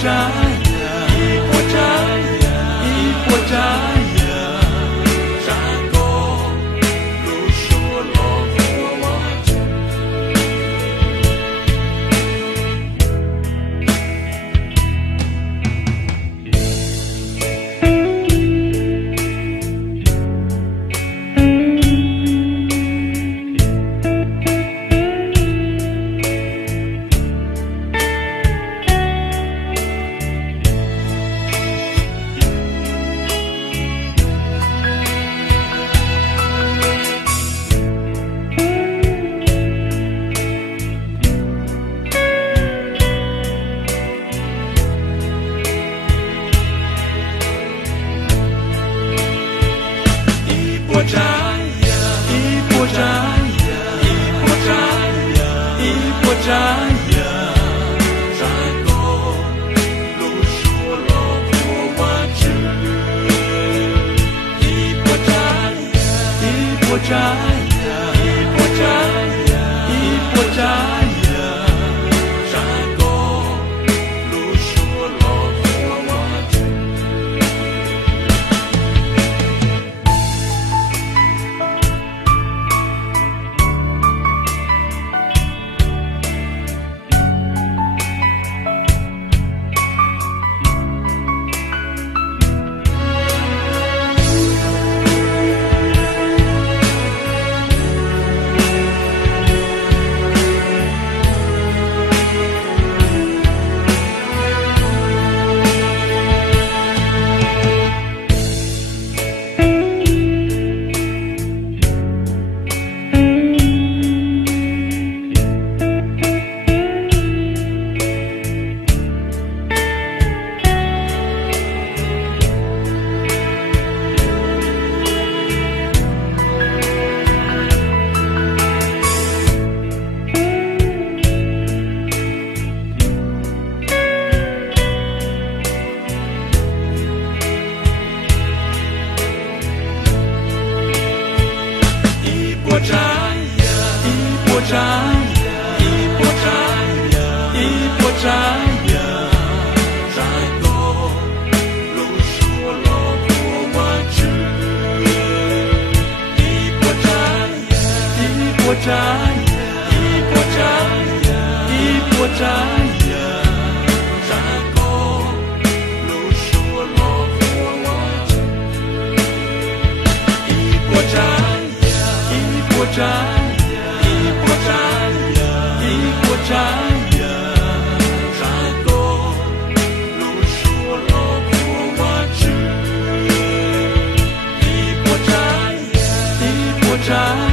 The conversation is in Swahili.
jaya, ipo jaya, ipo jaya. Jago lusulo kuwawati. Ipo jaya, ipo jaya, ipo jaya, ipo jaya. Jago lusulo kuwawati. Ipo jaya, ipo jaya, ipo jaya, ipo jaya. Jago lusulo kuwawati. Ipo jaya, ipo jaya, ipo jaya, ipo jaya. Jago lusulo kuwawati. Ipo jaya, ipo jaya, ipo jaya, ipo jaya. Jago lusulo kuwawati. Ipo jaya, ipo jaya, ipo jaya, ipo jaya. Jago lusulo kuwawati. Ipo jaya, ipo jaya.